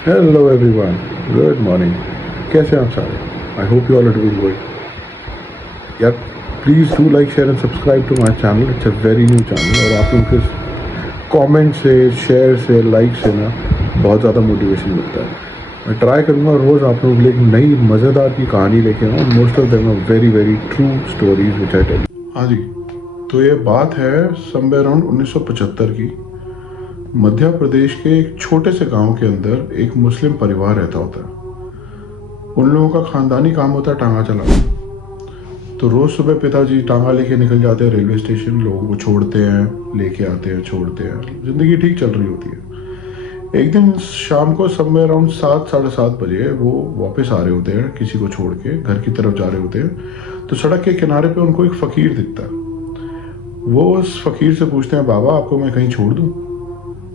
Hello everyone, good morning. कैसे हैं आप सारे? I hope you all are doing good. यार, please do like share and subscribe to my channel. It's a very new channel और आप लोगों के कमेंट से, शेयर से, लाइक से ना बहुत ज़्यादा मोटिवेशन मिलता है। मैं ट्राई करूँगा रोज़ आप लोगों के लिए एक नई मज़ेदार की कहानी लेके आऊँ। Most of them are very very true stories which I tell. हाँ जी, तो ये बात है समवेयर अराउंड 1975 की। मध्य प्रदेश के एक छोटे से गांव के अंदर एक मुस्लिम परिवार रहता होता है। उन लोगों का खानदानी काम होता है टांगा चलाना। तो रोज सुबह पिताजी टांगा लेके निकल जाते हैं रेलवे स्टेशन, लोगों को छोड़ते हैं, लेके आते हैं, छोड़ते हैं। जिंदगी ठीक चल रही होती है। एक दिन शाम को समय अराउंड 7 साढ़े 7 बजे वो वापस आ रहे होते हैं, किसी को छोड़ के घर की तरफ जा रहे होते हैं। तो सड़क के किनारे पे उनको एक फकीर दिखता है। वो उस फकीर से पूछते हैं, बाबा आपको मैं कहीं छोड़ दूं?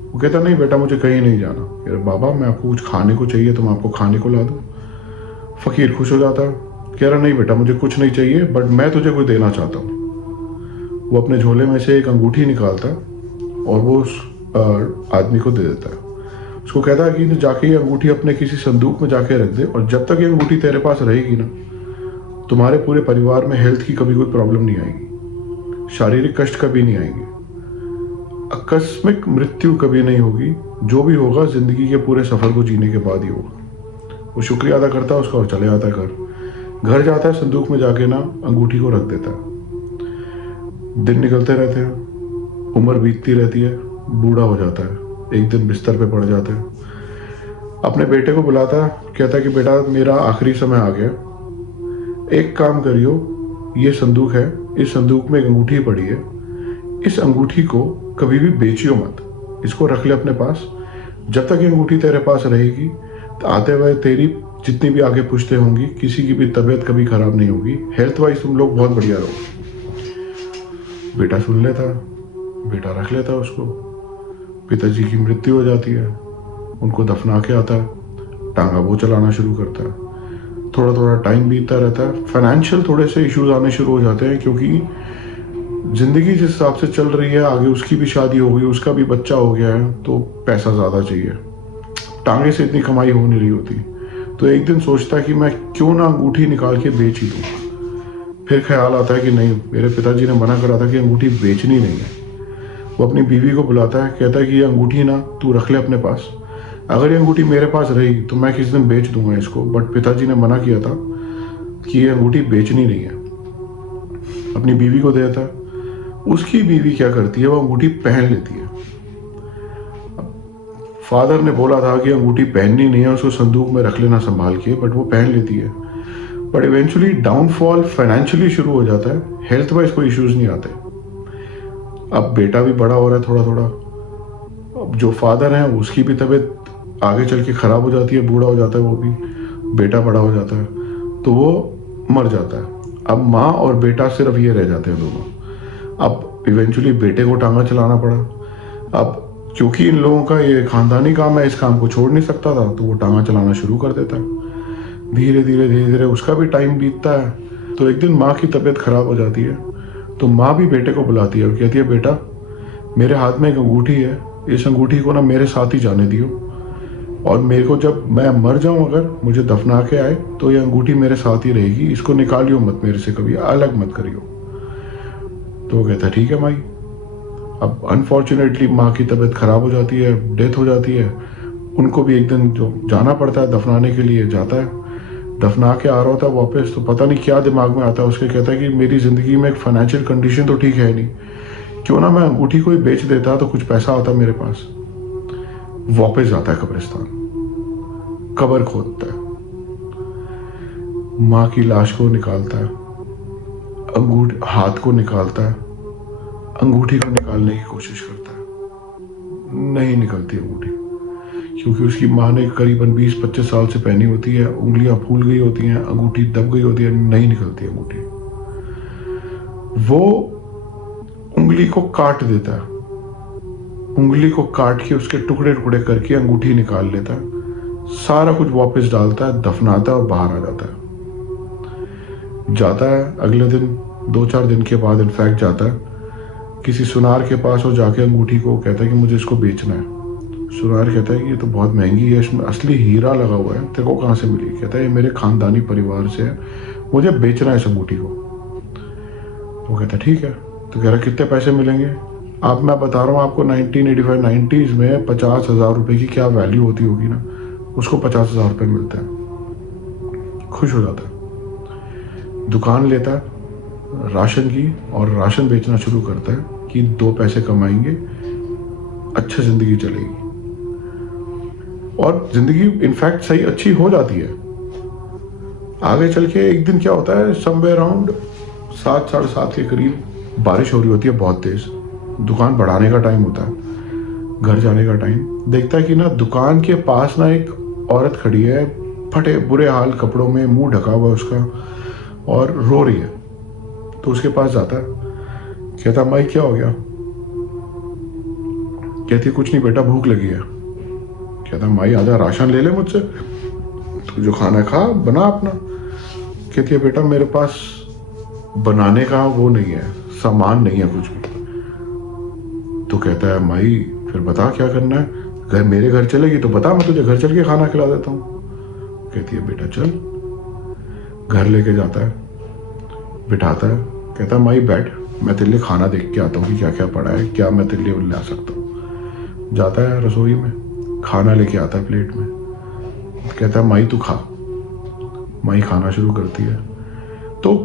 वो कहता, नहीं बेटा, मुझे कहीं नहीं जाना। कह रहे, बाबा मैं आपको कुछ खाने को चाहिए तो मैं आपको खाने को ला दूं? फकीर खुश हो जाता है, कह रहा, नहीं बेटा, मुझे कुछ नहीं चाहिए, बट मैं तुझे कुछ देना चाहता हूँ। वो अपने झोले में से एक अंगूठी निकालता है और वो उस आदमी को दे देता है। उसको कहता है कि जाके ये अंगूठी अपने किसी संदूक में जाके रख दे, और जब तक ये अंगूठी तेरे पास रहेगी ना, तुम्हारे पूरे परिवार में हेल्थ की कभी कोई प्रॉब्लम नहीं आएगी, शारीरिक कष्ट कभी नहीं आएंगे, आकस्मिक मृत्यु कभी नहीं होगी। जो भी होगा जिंदगी के पूरे सफर को जीने के बाद ही होगा। वो शुक्रिया अदा करता है उसका और चले जाता है घर। घर जाता है, संदूक में जाके ना अंगूठी को रख देता है। दिन निकलते रहते हैं, उम्र बीतती रहती है, बूढ़ा हो जाता है। एक दिन बिस्तर पे पड़ जाता है, अपने बेटे को बुलाता है, कहता है कि बेटा मेरा आखिरी समय आ गया, एक काम करियो, ये संदूक है, इस संदूक में एक अंगूठी पड़ी है, इस अंगूठी को कभी भी बेचियो मत, इसको रख ले अपने पास। जब तक ये अंगूठी तेरे पास रहेगी तो आते हुए तेरी जितनी भी आगे पुश्तें होंगी, किसी की भी तबीयत कभी खराब नहीं होगी, हेल्थ वाइज तुम लोग बहुत बढ़िया रहो। बेटा सुन लेता, बेटा रख लेता उसको। पिताजी की मृत्यु हो जाती है, उनको दफना के आता है, टांगा वो चलाना शुरू करता है। थोड़ा थोड़ा टाइम बीतता रहता है, फाइनेंशियल थोड़े से इश्यूज आने शुरू हो जाते हैं, क्योंकि जिंदगी जिस हिसाब से चल रही है, आगे उसकी भी शादी हो गई, उसका भी बच्चा हो गया है, तो पैसा ज़्यादा चाहिए। टांगे से इतनी कमाई हो नहीं रही होती। तो एक दिन सोचता है कि मैं क्यों ना अंगूठी निकाल के बेच ही दूँ। फिर ख्याल आता है कि नहीं, मेरे पिताजी ने मना करा था कि अंगूठी बेचनी नहीं है। वो अपनी बीवी को बुलाता है, कहता है कि ये अंगूठी ना तू रख ले अपने पास, अगर ये अंगूठी मेरे पास रही तो मैं किसी दिन बेच दूंगा इसको, बट पिताजी ने मना किया था कि ये अंगूठी बेचनी नहीं है। अपनी बीवी को देता है। उसकी बीवी क्या करती है, वो अंगूठी पहन लेती है। फादर ने बोला था कि अंगूठी पहननी नहीं है, उसको संदूक में रख लेना संभाल के, बट वो पहन लेती है। बट इवेंचुअली डाउनफॉल फाइनेंशियली शुरू हो जाता है, हेल्थ वाइज कोई इश्यूज नहीं आते। अब बेटा भी बड़ा हो रहा है थोड़ा थोड़ा। अब जो फादर है उसकी भी तबीयत आगे चल के खराब हो जाती है, बूढ़ा हो जाता है वो भी, बेटा बड़ा हो जाता है, तो वो मर जाता है। अब माँ और बेटा सिर्फ ये रह जाते हैं दोनों। अब इवेंचुअली बेटे को टांगा चलाना पड़ा। अब क्योंकि इन लोगों का ये खानदानी काम है, इस काम को छोड़ नहीं सकता था, तो वो टांगा चलाना शुरू कर देता है। धीरे धीरे धीरे धीरे उसका भी टाइम बीतता है। तो एक दिन माँ की तबीयत खराब हो जाती है, तो माँ भी बेटे को बुलाती है और कहती है, बेटा मेरे हाथ में एक अंगूठी है, इस अंगूठी को ना मेरे साथ ही जाने दियो, और मेरे को जब मैं मर जाऊं, अगर मुझे दफना के आए, तो ये अंगूठी मेरे साथ ही रहेगी, इसको निकालियो मत मेरे से, कभी अलग मत करियो। तो वो कहता है, ठीक है माई। अब अनफॉर्चुनेटली माँ की तबीयत खराब हो जाती है, डेथ हो जाती है। उनको भी एक दिन जो जाना पड़ता है दफनाने के लिए, जाता है, दफना के आ रहा होता है वापस, तो पता नहीं क्या दिमाग में आता है उसके, कहता है कि मेरी ज़िंदगी में एक फाइनेंशियल कंडीशन तो ठीक है नहीं, क्यों ना मैं अंगूठी को ही बेच देता तो कुछ पैसा आता मेरे पास। वापस जाता है कब्रिस्तान, कब्र खोदता है, माँ की लाश को निकालता है, अंगूठी हाथ को निकालता है, अंगूठी को निकालने की कोशिश करता है, नहीं निकलती अंगूठी, क्योंकि उसकी माँ ने करीबन 20-25 साल से पहनी होती है, उंगलियां फूल गई होती हैं, अंगूठी दब गई होती है, नहीं निकलती अंगूठी। वो उंगली को काट देता है, उंगली को काट के उसके टुकड़े टुकड़े करके अंगूठी निकाल लेता है, सारा कुछ वापस डालता है, दफनाता है और बाहर आ जाता है। जाता है अगले दिन, 2-4 दिन के बाद इनफैक्ट जाता है किसी सुनार के पास और जाके अंगूठी को कहता है कि मुझे इसको बेचना है। सुनार कहता है कि ये तो बहुत महंगी है, इसमें असली हीरा लगा हुआ है, तेरे को कहाँ से मिली? कहता है ये मेरे खानदानी परिवार से है, मुझे बेचना है इस अंगूठी को। वो कहता है ठीक है। तो कह रहा कितने पैसे मिलेंगे? आप, मैं बता रहा हूँ आपको, 1985 90s में 50,000 रुपये की क्या वैल्यू होती होगी ना, उसको 50,000 रुपये मिलते हैं। खुश हो जाता है, दुकान लेता है राशन की और राशन बेचना शुरू करता है कि 2 पैसे कमाएंगे, अच्छी ज़िंदगी चलेगी। और ज़िंदगी इनफैक्ट सही अच्छी हो जाती है। आगे चल के एक दिन क्या होता है, समवेयर अराउंड 7 साढ़े 7 के करीब बारिश हो रही होती है बहुत तेज़। दुकान बढ़ाने का टाइम होता है, घर जाने का टाइम। देखता है कि ना दुकान के पास ना एक औरत खड़ी है, फटे बुरे हाल कपड़ों में, मुंह ढका हुआ है उसका, और रो रही है। तो उसके पास जाता है, कहता माई क्या हो गया? कहती कुछ नहीं बेटा, भूख लगी है। कहता माई आधा राशन ले ले मुझसे, तू जो खाना खा, बना अपना। कहती है बेटा मेरे पास बनाने का वो नहीं है, सामान नहीं है कुछ भी। तो कहता है माई फिर बता क्या करना है? घर, मेरे घर चलेगी तो बता, मैं तुझे घर चल के खाना खिला देता हूँ। कहती है बेटा चल। घर लेके जाता है, बिठाता है, कहता है माई बैठ, मैं तेरे लिए खाना देख के आता हूँ कि क्या क्या पड़ा है, क्या मैं तेरे लिए ला सकता हूँ। जाता है रसोई में, खाना लेके आता है प्लेट में, कहता है माई तू खा। माई खाना शुरू करती है। तो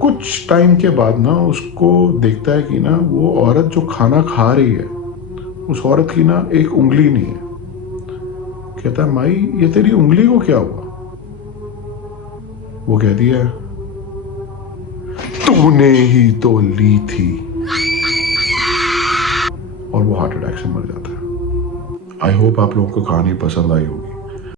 कुछ टाइम के बाद ना उसको देखता है कि ना वो औरत जो खाना खा रही है, उस औरत की ना एक उंगली नहीं है। कहता है माई ये तेरी उंगली को क्या हुआ? वो कहती है तूने ही तो ली थी, और वो हार्ट अटैक से मर जाता है। आई होप आप लोगों को कहानी पसंद आई होगी।